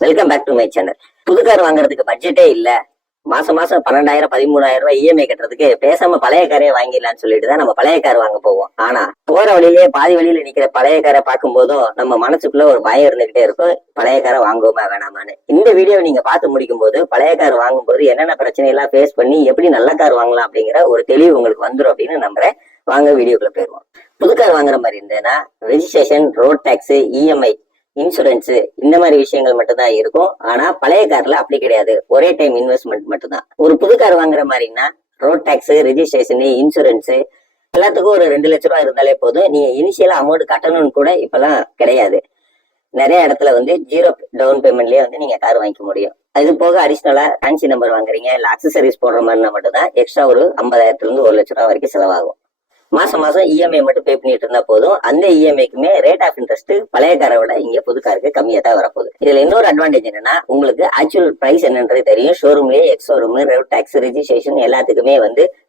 Welcome back to my channel. புது car வாங்குறதுக்கு பட்ஜெட்டே இல்ல, மாசம் மாசம் 12,000 13,000 ரூபாய் இஎம்ஐ கட்டுறதுக்கு பேசாம பழைய காரே வாங்கிடலாம்னு சொல்லிட்டு தான் நம்ம பழைய கார் வாங்க போவோம். ஆனா போற வழியிலேயே பாதி வழியில நிக்கிற பழைய காரை பார்க்கும் போதும் நம்ம மனசுக்குள்ள ஒரு பயம் இருந்துகிட்டே இருக்கும், பழைய காரை வாங்குவோமா வேணாமான்னு. இந்த வீடியோ நீங்க பார்த்து முடிக்கும் போது பழைய கார் வாங்கும் போது என்னென்ன பிரச்சனை எல்லாம் ஃபேஸ் பண்ணி எப்படி நல்ல கார் வாங்கலாம் அப்படிங்கிற ஒரு தெளிவு உங்களுக்கு வந்துடும் அப்படின்னு நம்புறேன். வாங்க வீடியோக்குள்ள போயிருவோம். புது கார் வாங்குற மாதிரி இருந்ததுன்னா registration, road tax, EMI, insurance இந்த மாதிரி விஷயங்கள் மட்டும் தான் இருக்கும். ஆனா பழைய கார்ல அப்படி கிடையாது, ஒரே டைம் இன்வெஸ்ட்மெண்ட் மட்டும் தான். ஒரு புது கார் வாங்குற மாதிரின்னா ரோட் டாக்ஸ், ரெஜிஸ்ட்ரேஷன், இன்சூரன்ஸ் எல்லாத்துக்கும் ஒரு 2 லட்ச ரூபாய் இருந்தாலே போதும். நீங்க இனிஷியலா அமௌண்ட் கட்டணும்னு கூட இப்பெல்லாம் கிடையாது. நிறைய இடத்துல ஜீரோ டவுன் பேமெண்ட்லயே நீங்க கார் வாங்கிக்க முடியும். அது போக அடிஷனலா ஃபேன்சி நம்பர் வாங்குறீங்க இல்ல அக்சசரிஸ் போடுற மாதிரினா மட்டும் தான் எக்ஸ்ட்ரா ஒரு 50,000 இருந்து 1 லட்ச ரூபாய் வரைக்கும் செலவாகும். மாசம் மாசம் இஎம்ஐ மட்டும் பே பண்ணிட்டு இருந்தா போதும். அந்த இஎம்ஐக்குமே ரேட் ஆஃப் இன்ட்ரெஸ்ட் பழைய காரை விட இங்க புது காருக்கு கம்மியா தான் வரப்போகுது. இதுல இன்னொரு அட்வான்டேஜ் என்னன்னா, உங்களுக்கு ஆக்சுவல் பிரைஸ் என்னன்றது தெரியும். ஷோரூம்லயே ex showroom, road tax, registration எல்லாத்துக்குமே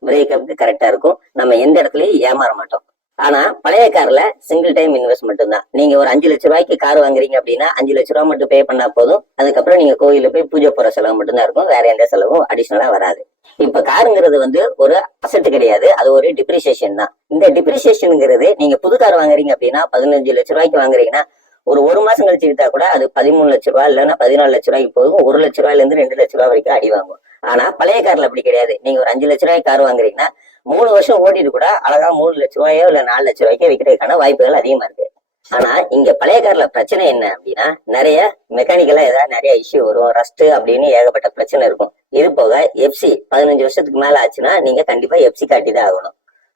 பிரேக்கப்புக்கு கரெக்டா இருக்கும். நம்ம எந்த இடத்துலயும் ஏமாற மாட்டோம். ஆனா பழைய கார்ல சிங்கிள் டைம் இன்வெஸ்ட்மெண்ட் தான். நீங்க ஒரு 5 லட்ச ரூபாய்க்கு கார் வாங்குறீங்க அப்படின்னா 5 லட்ச ரூபாய் மட்டும் பே பண்ணா போதும். அதுக்கப்புறம் நீங்க கோயில போய் பூஜை போற செலவு மட்டும்தான் இருக்கும், வேற எந்த செலவும் அடிஷனலா வராது. இப்ப காருங்கிறது ஒரு அசெட் கிடையாது, அது ஒரு டிப்ரிசியேஷன் தான். இந்த டிப்ரிசியேஷனுங்கிறது நீங்க புது கார் வாங்குறீங்க அப்படின்னா 15 லட்ச ரூபாய்க்கு வாங்குறீங்கன்னா ஒரு மாசம் கழிச்சு விட்டா கூட அது 13 லட்ச ரூபாய் இல்லைன்னா 14 லட்ச ரூபாய்க்கு போகும். 1 லட்ச ரூபாயில இருந்து 2 லட்ச ரூபாய் வரைக்கும் அடி வாங்கும். ஆனா பழைய கார்ல அப்படி கிடையாது. நீங்க ஒரு 5 லட்ச ரூபாய்க்கு கார் வாங்குறீங்கன்னா 3 வருஷம் ஓட்டிட்டு கூட அழகா 3 லட்ச ரூபாயோ இல்ல 4 லட்ச ரூபாய்க்கோ விற்கிறதுக்கான வாய்ப்புகள் அதிகமா இருக்கு. ஆனா இங்க பழைய கார்ல பிரச்சனை என்ன அப்படின்னா, நிறைய மெக்கானிக்கலா ஏதாவது நிறைய இஷ்யூ வரும், ரஸ்ட் அப்படின்னு ஏகப்பட்ட பிரச்சனை இருக்கும். இது போக எஃப்சி 15 வருஷத்துக்கு மேல ஆச்சுன்னா நீங்க கண்டிப்பா எஃப்சி காட்டி தான் ஆகணும்.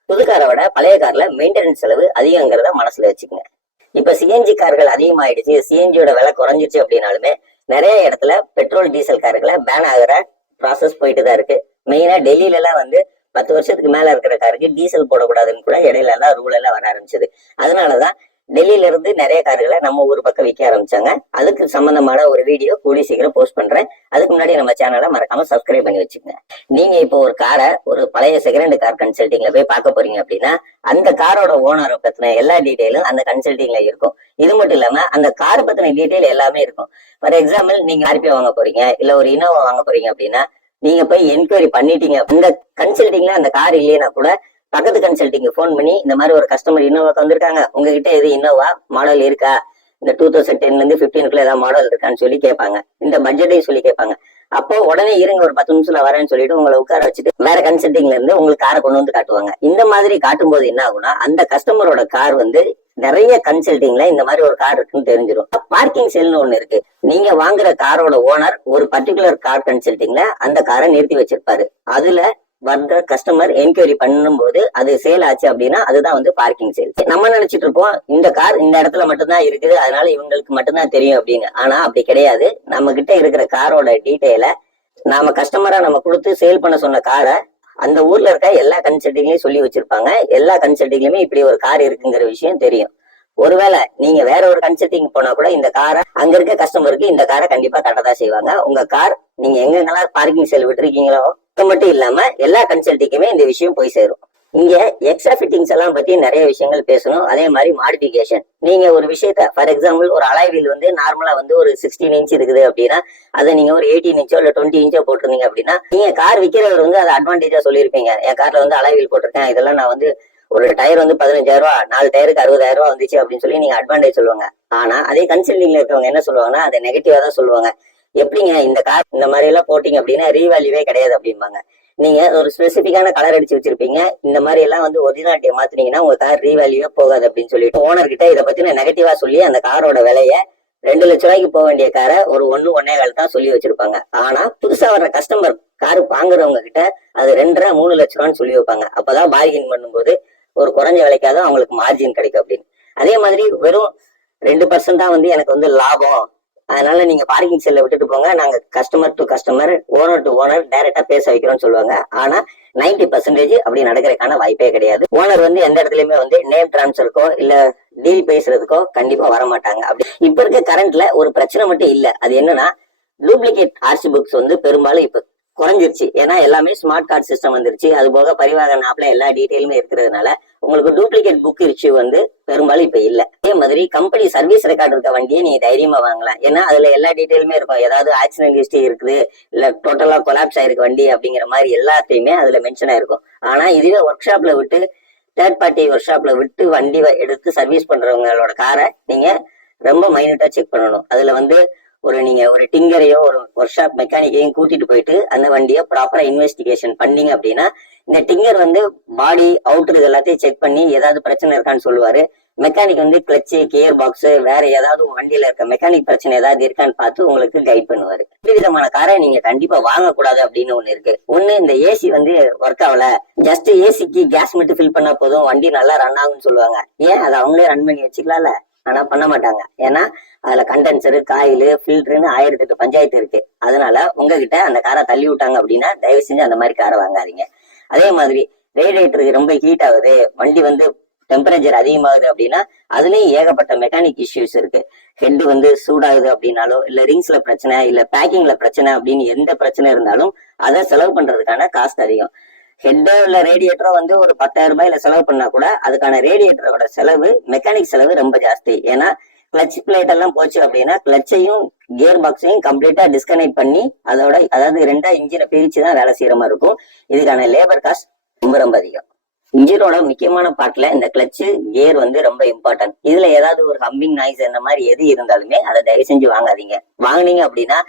புது காரை விட பழைய கார்ல மெயின்டெனன்ஸ் செலவு அதிகங்கிறத மனசுல வச்சுக்கோங்க. இப்ப சிஎன்ஜி கார்கள் அதிகமாயிடுச்சு, சிஎன்ஜியோட விலை குறைஞ்சிருச்சு அப்படின்னாலுமே நிறைய இடத்துல பெட்ரோல் டீசல் கார்களை பேன் ஆகிற ப்ராசஸ் போயிட்டு தான் இருக்கு. மெயினா டெல்லியில எல்லாம் 10 வருஷத்துக்கு மேல இருக்கிற காருக்கு டீசல் போடக்கூடாதுன்னு கூட இடையில எல்லாம் ரூல் எல்லாம் வர ஆரம்பிச்சது. அதனாலதான் டெல்லியில இருந்து நிறைய கார்களை நம்ம ஊர் பக்கம் விற்க ஆரம்பிச்சாங்க. அதுக்கு சம்பந்தமான ஒரு வீடியோ கூடி சீக்கிரம் போஸ்ட் பண்றேன். அதுக்கு முன்னாடி நம்ம சேனலை மறக்காம சப்ஸ்கிரைப் பண்ணி வச்சுக்கோங்க. நீங்க இப்போ ஒரு காரை ஒரு பழைய செகண்ட் கார் கன்சல்டிங்ல போய் பார்க்க போறீங்க அப்படின்னா அந்த காரோட ஓனரை பத்தின எல்லா டீடைலும் அந்த கன்சல்டிங்ல இருக்கும். இது மட்டும் இல்லாம அந்த கார் பத்தின டீடைல் எல்லாமே இருக்கும். ஃபார் எக்ஸாம்பிள், நீங்க ஆர்பிஓ வாங்க போறீங்க இல்ல ஒரு இனோவா வாங்க போறீங்க அப்படின்னா நீங்க போய் என்கொயரி பண்ணிட்டீங்க. அந்த கன்சல்டிங்ல அந்த கார் இல்லைன்னா கூட பக்கத்து கன்சல்டிங் போன் பண்ணி இந்த மாதிரி ஒரு கஸ்டமர் இன்னோவாக்கு வந்திருக்காங்க, உங்ககிட்ட எது இன்னோவா மாடல் இருக்கா, இந்த 2010ல இருந்து 15க்குள்ள ஏதாவது மாடல் இருக்கான்னு சொல்லி கேட்பாங்க. இந்த பட்ஜெட்டையும் சொல்லி கேட்பாங்க. அப்போ உடனே இருங்க ஒரு 10 நிமிஷத்துல வரேன்னு சொல்லிட்டு உங்களை உட்கார வச்சுட்டு வேற கன்சல்டிங்ல இருந்து உங்களுக்கு காரை கொண்டு காட்டுவாங்க. இந்த மாதிரி காட்டும் போது என்ன ஆகும்னா, அந்த கஸ்டமரோட கார் நிறைய கன்சல்டிங்ல இந்த மாதிரி ஒரு கார் இருக்குன்னு தெரிஞ்சிடும். பார்க்கிங் செல்னு ஒண்ணு இருக்கு. நீங்க வாங்குற காரோட ஓனர் ஒரு பர்டிகுலர் கார் கன்சல்டிங்ல அந்த காரை நிறுத்தி வச்சிருப்பாரு. அதுல வர்ற கஸ்டமர் என்கொயரி பண்ணும் போது அது சேல் ஆச்சு அப்படின்னா அதுதான் பார்க்கிங் சேல். நம்ம நினைச்சிட்டு இருப்போம் இந்த கார் இந்த இடத்துல மட்டும்தான் இருக்குது, அதனால இவங்களுக்கு மட்டும்தான் தெரியும் அப்படின்னு. ஆனா அப்படி கிடையாது. நம்ம கிட்ட இருக்கிற காரோட டீட்டெயில நாம கஸ்டமரா நம்ம கொடுத்து சேல் பண்ண சொன்ன காரை அந்த ஊர்ல இருக்க எல்லா கன்சல்டிங்லயும் சொல்லி வச்சிருப்பாங்க. எல்லா கன்சல்டிங்லயுமே இப்படி ஒரு கார் இருக்குங்கிற விஷயம் தெரியும். ஒருவேளை நீங்க வேற ஒரு கன்சல்டிங் போனா கூட இந்த காரை அங்க இருக்க கஸ்டமருக்கு இந்த காரை கண்டிப்பா கட்டதான் செய்வாங்க. உங்க கார் நீங்க எங்கெங்கெல்லாம் பார்க்கிங் சேல் விட்டுருக்கீங்களோ அது மட்டும் இல்லாம எல்லா கன்சல்டிங்குமே இந்த விஷயம் போய் சேரும். இங்க எக்ஸ்ட்ரா ஃபிட்டிங்ஸ் எல்லாம் பத்தி நிறைய விஷயங்கள் பேசணும். அதே மாதிரி மாடிஃபிகேஷன். நீங்க ஒரு விஷயத்த ஃபார் எக்ஸாம்பிள் ஒரு அலாய் வீல் நார்மலா ஒரு 16 இன்ச் இருக்குது அப்படின்னா அதை நீங்க ஒரு 18 இன்ச்சோ இல்ல 20 இன்ச்சோ போட்டிருந்தீங்க அப்படின்னா நீங்க கார் விற்கிறவர் அதை அட்வான்டேஜா சொல்லியிருப்பீங்க. என் கார்ல அலாய் வீல் போட்டிருக்கேன், இதெல்லாம் நான் ஒரு டயர் 15,000 ரூபாய், 4 டயருக்கு 60,000 ரூபாய் வந்துச்சு அப்படின்னு சொல்லி நீங்க அட்வான்டேஜ் சொல்லுவாங்க. ஆனா அதே கன்சல்டிங்ல இருக்கவங்க என்ன சொல்லுவாங்கன்னா அதை நெகட்டிவா தான் சொல்லுவாங்க. எப்படிங்க இந்த கார் இந்த மாதிரி எல்லாம் போட்டீங்க அப்படின்னா ரீவேல்யூவே கிடையாது அப்படிம்பாங்க. நீங்க ஒரு ஸ்பெசிபிக்கான கலர் அடிச்சு வச்சிருப்பீங்க, இந்த மாதிரி எல்லாம் ஒரிஜினாலிட்டியை மாத்தினீங்கன்னா உங்க கார் ரீவேல்யூவே போகாது அப்படின்னு சொல்லிட்டு ஓனர் கிட்ட இதை பத்தின நெகட்டிவா சொல்லி அந்த காரோட விலைய 2 லட்ச ரூபாய்க்கு போக வேண்டிய காரை ஒரு 1.5 தான் சொல்லி வச்சிருப்பாங்க. ஆனா புதுசா வர்ற கஸ்டமர் கார் வாங்குறவங்க கிட்ட அது 2.5 3 லட்ச ரூபான்னு சொல்லி வைப்பாங்க. அப்பதான் பார்கின் பண்ணும்போது ஒரு குறைஞ்ச விலைக்காக அவங்களுக்கு மார்ஜின் கிடைக்கும் அப்படின்னு. அதே மாதிரி வெறும் 2% தான் எனக்கு லாபம், அதனால நீங்க பார்க்கிங் செல்ல விட்டுட்டு போங்க, நாங்க customer to customer, owner to owner டைரக்டா பேச வைக்கிறோம்னு சொல்லுவாங்க. ஆனா 90% அப்படி நடக்கிறதுக்கான வாய்ப்பே கிடையாது. ஓனர் எந்த இடத்துலயுமே நேம் டிரான்ஸ்ஃபருக்கோ இல்ல டீல் பேசுறதுக்கோ கண்டிப்பா வர மாட்டாங்க. அப்படி இப்ப இருக்க கரண்ட்ல ஒரு பிரச்சனை மட்டும் இல்ல. அது என்னன்னா, டூப்ளிகேட் ஆர்சி புக்ஸ் பெரும்பாலும் இப்ப குறைஞ்சிருச்சு. ஏன்னா எல்லாமே ஸ்மார்ட் கார்டு சிஸ்டம் வந்துருச்சு. அது போக பரிவாகன் ஆப்ல எல்லா டீட்டெயிலுமே இருக்கிறதுனால உங்களுக்கு டூப்ளிகேட் புக் இஷ்யூ வந்து பெரும்பாலும் இப்ப இல்ல. அதே மாதிரி கம்பெனி சர்வீஸ் ரெக்கார்டு இருக்க வண்டியை நீங்க தைரியமா வாங்கலாம். ஏன்னா அதுல எல்லா டீட்டெயிலுமே இருக்கும். ஏதாவது ஆக்சிடென்ட் ஹிஸ்டரி இருக்குது, இல்ல டோட்டலா கொலாப்ஸ் ஆயிருக்கு வண்டி அப்படிங்கிற மாதிரி எல்லாத்தையுமே அதுல மென்ஷன் ஆயிருக்கும். ஆனா இதுவே ஒர்க் ஷாப்ல விட்டு தேர்ட் பார்ட்டி ஒர்க் ஷாப்ல விட்டு வண்டி எடுத்து சர்வீஸ் பண்றவங்களோட காரை நீங்க ரொம்ப மைனூட்டா செக் பண்ணணும். அதுல வந்து நீங்க ஒரு டிங்கரையோ ஒரு ஒர்க் ஷாப் மெக்கானிக்கையும் கூட்டிட்டு போயிட்டு அந்த வண்டியை ப்ராப்பரா இன்வெஸ்டிகேஷன் பண்ணீங்க அப்படின்னா, இந்த டிங்கர் வந்து பாடி அவுட்டர் இது எல்லாத்தையும் செக் பண்ணி ஏதாவது பிரச்சனை இருக்கான்னு சொல்லுவாரு. மெக்கானிக் வந்து கிளச்சு, கியர் பாக்ஸ், வேற ஏதாவது வண்டியில இருக்க மெக்கானிக் பிரச்சனை ஏதாவது இருக்கான்னு பார்த்து உங்களுக்கு கைட் பண்ணுவாரு. இந்த விதமான காரை நீங்க கண்டிப்பா வாங்கக்கூடாது அப்படின்னு ஒண்ணு இருக்கு. ஒண்ணு, இந்த ஏசி வந்து ஒர்க் ஆகல, ஜஸ்ட் ஏசிக்கு கேஸ் மட்டும் ஃபில் பண்ணா போதும் வண்டி நல்லா ரன் ஆகும்னு சொல்லுவாங்க. ஏன் அதை அவங்களே ரன் பண்ணி வச்சுக்கலாம்ல? ஆனா பண்ண மாட்டாங்க. ஏன்னா அதுல கண்டென்சரு, காயிலு, ஃபில்டர்னு 1008 பஞ்சாயத்து இருக்கு. அதனால உங்ககிட்ட அந்த காரை தள்ளி விட்டாங்க அப்படின்னா தயவு செஞ்சு அந்த மாதிரி காரை வாங்காதீங்க. அதே மாதிரி ரேடியேட்டருக்கு ரொம்ப ஹீட் ஆகுது, வண்டி வந்து டெம்பரேச்சர் அதிகமாகுது அப்படின்னா அதுலயும் ஏகப்பட்ட மெக்கானிக் இஷ்யூஸ் இருக்கு. ஹெட் வந்து சூடாகுது அப்படின்னாலோ, இல்ல ரிங்ஸ்ல பிரச்சனை, இல்ல பேக்கிங்ல பிரச்சனை அப்படின்னு எந்த பிரச்சனை இருந்தாலும் அதை செலவு பண்றதுக்கான காஸ்ட் அதிகம். ஹெட்டோ இல்ல ரேடியேட்டரோ வந்து ஒரு 10,000 ரூபாயில செலவு பண்ணா கூட அதுக்கான ரேடியேட்டரோட செலவு, மெக்கானிக் செலவு ரொம்ப ஜாஸ்தி. ஏன்னா கிளச் பிளேட் எல்லாம் போச்சு அப்படின்னா கிளச்சையும் கியர் பாக்ஸையும் கம்ப்ளீட்டா டிஸ்கனெக்ட் பண்ணி அதாவது ரெண்டா இன்ஜினை பிரிச்சுதான் வேலை செய்யற மாதிரி இருக்கும். இதுக்கான லேபர் காஸ்ட் ரொம்ப ரொம்ப அதிகம். இன்ஜினோட முக்கியமான பார்ட்ல இந்த கிளச்சு, கியர் வந்து ரொம்ப இம்பார்ட்டன்ட். இதுல ஏதாவது ஒரு ஹம்பிங் நாய்ஸ் இந்த மாதிரி எது இருந்தாலுமே அதை தயவு செஞ்சு வாங்காதீங்க. வாங்கினீங்க அப்படின்னா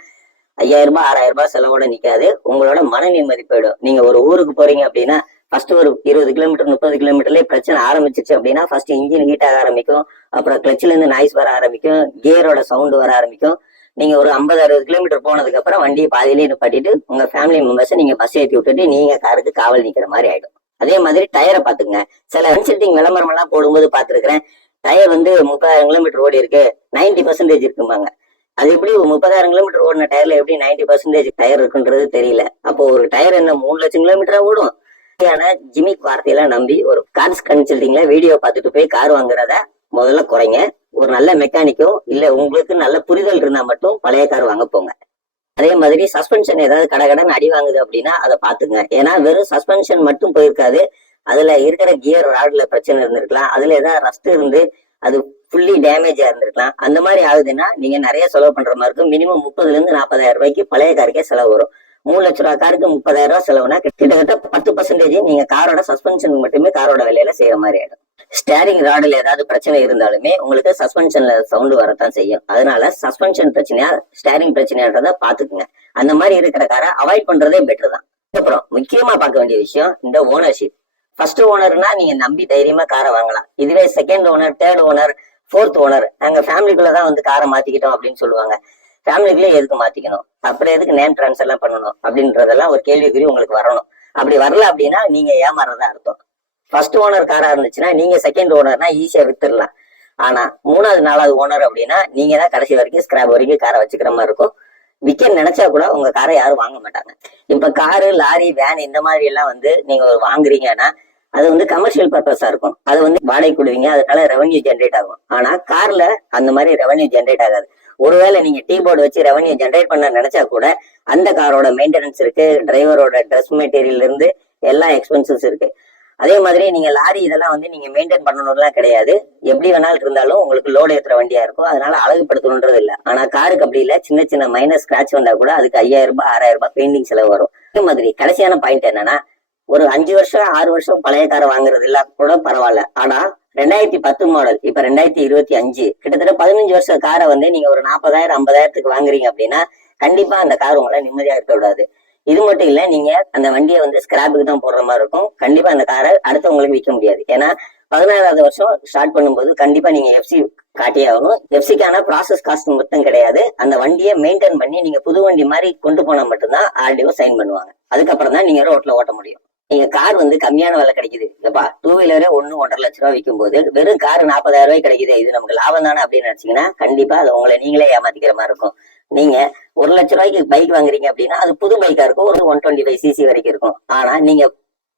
5,000 ரூபாய் 6,000 ரூபாய் செலவோட நிக்காது, உங்களோட மன நிம்மதி போயிடும். நீங்க ஒரு ஊருக்கு போறீங்க அப்படின்னா ஃபர்ஸ்ட் ஒரு 20 கிலோமீட்டர் 30 கிலோமீட்டர்லயே பிரச்சனை ஆரம்பிச்சிச்சு அப்படின்னா ஃபர்ஸ்ட் இன்ஜின் ஹீட் ஆக ஆரம்பிக்கும், அப்புறம் கிளச்ல இருந்து நாய்ஸ் வர ஆரம்பிக்கும், கியரோட சவுண்ட் வர ஆரம்பிக்கும். நீங்க ஒரு 50-60 கிலோமீட்டர் போனதுக்கு அப்புறம் வண்டியை பாதியிலே நிப்பாட்டிட்டு உங்க ஃபேமிலி மெம்பர்ஸை நீங்க பஸ் ஏற்றி விட்டுட்டு நீங்க காருக்கு காவல் நிக்கிற மாதிரி ஆயிடும். அதே மாதிரி டயரை பாத்துங்க. சில கன்சல்டிங் விளம்பரம் எல்லாம் போடும்போது பாத்துருக்கிறேன், டயர் வந்து 30,000 கிலோமீட்டர் ஓடி இருக்கு, 90% இருக்குமாங்க. அது எப்படி 30,000 கிலோமீட்டர் ஓடின டயர்ல எப்படி 90% டயர் இருக்குன்றது தெரியல. அப்போ ஒரு டயர் என்ன 3 லட்சம் கிலோமீட்டரா ஓடும்? ஜிமிக் வார்த்தையெல்லாம் நம்பி ஒரு கார்ஸ் கன்சல்டிங்ல வீடியோ பார்த்துட்டு போய் கார் வாங்குறத முதல்ல குறைங்க. ஒரு நல்ல மெக்கானிக்கோ இல்ல உங்களுக்கு நல்ல புரிதல் இருந்தா மட்டும் பழைய கார் வாங்க போங்க. அதே மாதிரி சஸ்பென்ஷன் ஏதாவது கடகடன் அடி வாங்குது அப்படின்னா அதை பாத்துங்க. ஏன்னா வெறும் சஸ்பென்ஷன் மட்டும் போயிருக்காது, அதுல இருக்கிற கியர் ராட்ல பிரச்சனை இருந்திருக்கலாம், அதுல ஏதாவது ரஸ்ட் இருந்து அது ஃபுல்லி டேமேஜா இருந்திருக்கலாம். அந்த மாதிரி ஆகுதுன்னா நீங்க நிறைய செலவு பண்ற மாதிரி இருக்கும். மினிமம் 30,000 இருந்து 40,000 ரூபாய்க்கு பழைய காருக்கே செலவு வரும். 3 லட்ச ரூபாய் காருக்கு 30,000 ரூபாய் செலவுனா கிட்டத்தட்ட 10% நீங்க காரோட சஸ்பென்ஷன் மட்டுமே காரோட விலையில செய்யற மாதிரி ஆயிடும். ஸ்டேரிங் ராடுல ஏதாவது பிரச்சனை இருந்தாலுமே உங்களுக்கு சஸ்பென்ஷன்ல சவுண்ட் வரத்தான் செய்யும். அதனால சஸ்பென்ஷன் பிரச்சனையா ஸ்டேரிங் பிரச்சனையான்றத பாத்துக்குங்க. அந்த மாதிரி இருக்கிற காரை அவாய்ட் பண்றதே பெட்டர் தான். அப்புறம் முக்கியமா பார்க்க வேண்டிய விஷயம் இந்த ஓனர்ஷிப். ஃபர்ஸ்ட் ஓனர்னா நீங்க நம்பி தைரியமா காரை வாங்கலாம். இதுவே second owner, third owner, fourth owner, நாங்க ஃபேமிலிக்குள்ளதான் வந்து காரை மாத்திக்கிட்டோம் அப்படின்னு சொல்லுவாங்க. ஃபேமிலிக்குள்ளே எதுக்கு மாத்திக்கணும், அப்புறம் எதுக்கு நேம் டிரான்ஸ்ஃபர் எல்லாம் பண்ணணும் அப்படின்றதெல்லாம் ஒரு கேள்விக்குறி உங்களுக்கு வரணும். அப்படி வரல அப்படின்னா நீங்க ஏமாறதா அர்த்தம். ஃபர்ஸ்ட் ஓனர் காரா இருந்துச்சுன்னா நீங்க செகண்ட் ஓனர்னா ஈஸியா வித்துடலாம். ஆனா 3வது 4வது ஓனர் அப்படின்னா நீங்க தான் கடைசி வரைக்கும் ஸ்கிராப் வரைக்கும் காரை வச்சுக்கிற மாதிரி இருக்கும். விற்க நினைச்சா கூட உங்க காரை யாரும் வாங்க மாட்டாங்க. இப்ப காரு, லாரி, வேன் இந்த மாதிரி எல்லாம் வந்து நீங்க வாங்குறீங்கன்னா அது வந்து கமர்ஷியல் பர்பஸா இருக்கும். அது வந்து வாடகை கொடுவீங்க, அதனால ரெவன்யூ ஜென்ரேட் ஆகும். ஆனா கார்ல அந்த மாதிரி ரெவன்யூ ஜென்ரேட் ஆகாது. ஒருவேளை நீங்க டீ போர்டு வச்சு ரெவன்யூ ஜென்ரேட் பண்ண நினைச்சா கூட அந்த காரோட மெயின்டெனன்ஸ் இருக்கு, டிரைவரோட ட்ரெஸ் மெட்டீரியல் இருந்து எல்லா எக்ஸ்பென்சஸ் இருக்கு. அதே மாதிரி நீங்க லாரி இதெல்லாம் வந்து நீங்க மெயின்டைன் பண்ணணும்லாம் கிடையாது. எப்படி வேணாலும் இருந்தாலும் உங்களுக்கு லோடு ஏற்றுற வண்டியா இருக்கும், அதனால அழகுபடுத்தணுன்றது இல்லை. ஆனா காருக்கு அப்படி இல்லை, சின்ன சின்ன மைனர் ஸ்கிராட்ச் வந்தா கூட அதுக்கு 5,000 ரூபாய் 6,000 ரூபாய் பெயிண்டிங் செலவு வரும். அதே மாதிரி கடைசியான பாயிண்ட் என்னன்னா, ஒரு 5 வருஷம் 6 வருஷம் பழைய காரை வாங்குறது இல்ல கூட பரவாயில்ல. ஆனா 2010 மாடல் இப்ப 2025 கிட்டத்தட்ட 15 வருஷம் காரை வந்து நீங்க ஒரு 40,000 50,000க்கு வாங்குறீங்க அப்படின்னா கண்டிப்பா அந்த கார் உங்களை நிம்மதியா இருக்க விடாது. இது மட்டும் இல்ல, நீங்க அந்த வண்டியை வந்து ஸ்கிராப்புக்கு தான் போடுற மாதிரி இருக்கும். கண்டிப்பா அந்த காரை அடுத்தவங்களுக்கு விற்க முடியாது. ஏன்னா 16வது வருஷம் ஸ்டார்ட் பண்ணும்போது கண்டிப்பா நீங்க எஃப்சி காட்டியே ஆகணும். எஃப்சிக்கான ப்ராசஸ் காஸ்ட் மொத்தம் கிடையாது. அந்த வண்டியை மெயின்டைன் பண்ணி நீங்க புது வண்டி மாதிரி கொண்டு போனா மட்டும்தான் ஆர்டிஓ சைன் பண்ணுவாங்க. அதுக்கப்புறம் தான் நீங்க ரோட்ல ஓட்ட முடியும். நீங்க கார் வந்து கம்மியான விலை கிடைக்குது இல்லப்பா, 2 வீலரே 1.5 லட்ச ரூபாய் விற்கும் போது வெறும் கார் 40,000 ரூபாய் கிடைக்குது, இது நமக்கு லாபம் தானே அப்படின்னு நினைச்சீங்கன்னா கண்டிப்பா அது உங்களை நீங்களே ஏமாத்திக்கிற மாதிரி இருக்கும். நீங்க 1 லட்ச ரூபாய்க்கு பைக் வாங்குறீங்க அப்படின்னா அது புது பைக்கா இருக்கும், ஒரு 125 சிசி வரைக்கும் இருக்கும். ஆனா நீங்க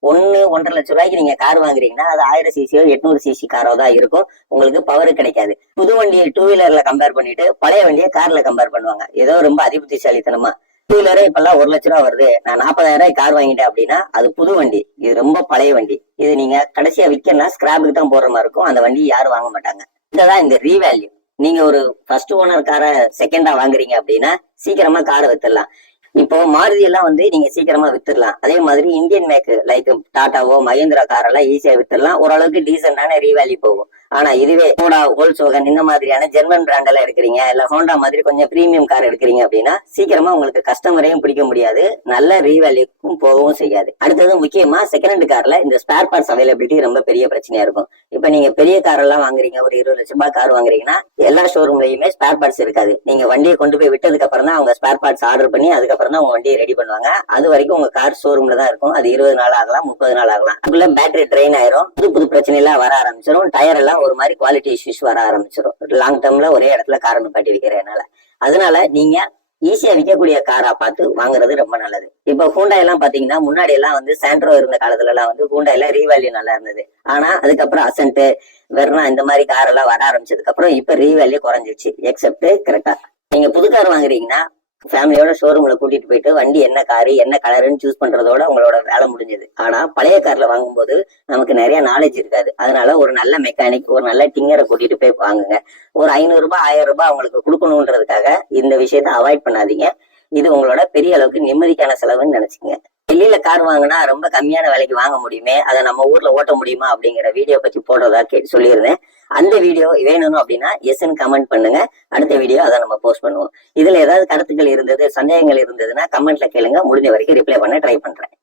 1.5 லட்ச ரூபாய்க்கு நீங்க கார் வாங்குறீங்கன்னா அது 1000 சிசியோ 800 சிசி காரோ தான் இருக்கும். உங்களுக்கு பவர் கிடைக்காது. புது வண்டியை 2 வீலர்ல கம்பேர் பண்ணிட்டு பழைய வண்டியை கார்ல கம்பேர் பண்ணுவாங்க. ஏதோ ரொம்ப அதிபுத்திசாலித்தனமா டூ வீலரே இப்பெல்லாம் 1,00,000 வருது. நான் 40,000 கார் வாங்கிட்டேன் அப்படின்னா அது புது வண்டி, இது ரொம்ப பழைய வண்டி. இது நீங்க கடைசியா விற்கலாம் ஸ்கிராப்புக்கு தான் போடுற மாதிரி இருக்கும். அந்த வண்டி யாரும் வாங்க மாட்டாங்க. இதுதான் இந்த ரீவேல்யூ. நீங்க ஒரு ஃபர்ஸ்ட் ஓனர் காரை செகண்டா வாங்குறீங்க அப்படின்னா சீக்கிரமா காரை வித்துடலாம். இப்போ மாருதி எல்லாம் நீங்க சீக்கிரமா வித்துடலாம். அதே மாதிரி இந்தியன் மேக் லைக் டாட்டாவோ மஹேந்திரா காரெல்லாம் ஈஸியா வித்துடலாம். ஓரளவுக்கு டீசென்டான ரீவேல்யூ போகும். ஆனா இதுவே ஹோண்டா, வோல்க்ஸ்வாகன் இந்த மாதிரியான ஜெர்மன் பிராண்ட் எல்லாம் எடுக்கிறீங்க, இல்ல ஹோண்டா மாதிரி கொஞ்சம் பிரீமியம் கார் எடுக்கிறீங்க அப்படின்னா சீக்கிரமா உங்களுக்கு கஸ்டமரையும் பிடிக்க முடியாது, நல்ல ரீவேல்யூக்கும் போகவும் செய்யாது. அடுத்தது முக்கியமா செகண்ட் ஹேண்ட் கார்ல இந்த ஸ்பேர் பார்ட்ஸ் அவைலபிலிட்டி ரொம்ப பெரிய பிரச்சனையா இருக்கும். இப்ப நீங்க பெரிய கார் எல்லாம் வாங்குறீங்க, ஒரு 20 லட்சம் ரூபாய் கார் வாங்குறீங்கன்னா எல்லா ஷோரூம்லயுமே ஸ்பேர் பார்ட்ஸ் இருக்காது. நீங்க வண்டியை கொண்டு போய் விட்டதுக்கு அப்புறம் தான் அவங்க ஸ்பேர் பார்ட்ஸ் ஆர்டர் பண்ணி அதுக்கப்புறம் தான் உங்க வண்டியை ரெடி பண்ணுவாங்க. அது வரைக்கும் உங்க கார் ஷோரூம்ல தான் இருக்கும். அது 20 நாள் ஆகலாம், 30 நாள் ஆகலாம். அதுக்குள்ள பேட்டரி ட்ரெயின் ஆயிரும், புது புது பிரச்சனை எல்லாம் வர ஆரம்பிச்சிடும், டயர் எல்லாம் ஒரு மாதிரி குவாலிட்டி இஷ்யூஸ் வர ஆரம்பிச்சிடும். லாங் டேர்ம்ல ஒரே இடத்துல கார் நிப்பாட்டி விற்கிறதுனால. அதனால நீங்க ஈஸியா விற்கக்கூடிய காரா பார்த்து வாங்குறது ரொம்ப நல்லது. இப்ப ஹூண்டாய் எல்லாம் பாத்தீங்கன்னா முன்னாடி எல்லாம் சாண்ட்ரோ இருந்த காலத்துல எல்லாம் ஹூண்டாயில ரீவேல்யூ நல்லா இருந்தது. ஆனா அதுக்கப்புறம் அசன்ட், வெர்னா இந்த மாதிரி கார் எல்லாம் வர ஆரம்பிச்சதுக்கு அப்புறம் இப்ப ரீவேல்யூ குறைஞ்சிருச்சு. எக்ஸப்ட் கரெக்டா நீங்க புது கார் வாங்குறீங்கன்னா ஃபேமிலியோட ஷோரூம்ல கூட்டிட்டு போயிட்டு வண்டி என்ன காரு என்ன கலருன்னு சூஸ் பண்றதோட உங்களோட வேலை முடிஞ்சது. ஆனா பழைய கார்ல வாங்கும்போது நமக்கு நிறைய நாலேஜ் இருக்காது. அதனால ஒரு நல்ல மெக்கானிக், ஒரு நல்ல டிங்கரை கூட்டிட்டு போய் வாங்குங்க. ஒரு 500 ரூபாய் 1000 ரூபாய் அவங்களுக்கு கொடுக்கணுன்றதுக்காக இந்த விஷயத்த அவாய்ட் பண்ணாதீங்க. இது உங்களோட பெரிய அளவுக்கு நிம்மதிக்கான செலவுன்னு நினைச்சுங்க. டெல்லியில கார் வாங்கினா ரொம்ப கம்மியான விலைக்கு வாங்க முடியுமே, அதை நம்ம ஊர்ல ஓட்ட முடியுமா அப்படிங்கிற வீடியோ பத்தி போடுறதா சொல்லியிருந்தேன். அந்த வீடியோ வேணும் அப்படின்னா எஸ்ன்னு கமெண்ட் பண்ணுங்க. அடுத்த வீடியோ அதை நம்ம போஸ்ட் பண்ணுவோம். இதுல ஏதாவது கருத்துக்கள் இருந்தது, சந்தேகங்கள் இருந்ததுன்னா கமெண்ட்ல கேளுங்க. முடிஞ்ச வரைக்கும் ரிப்ளை பண்ண ட்ரை பண்றேன்.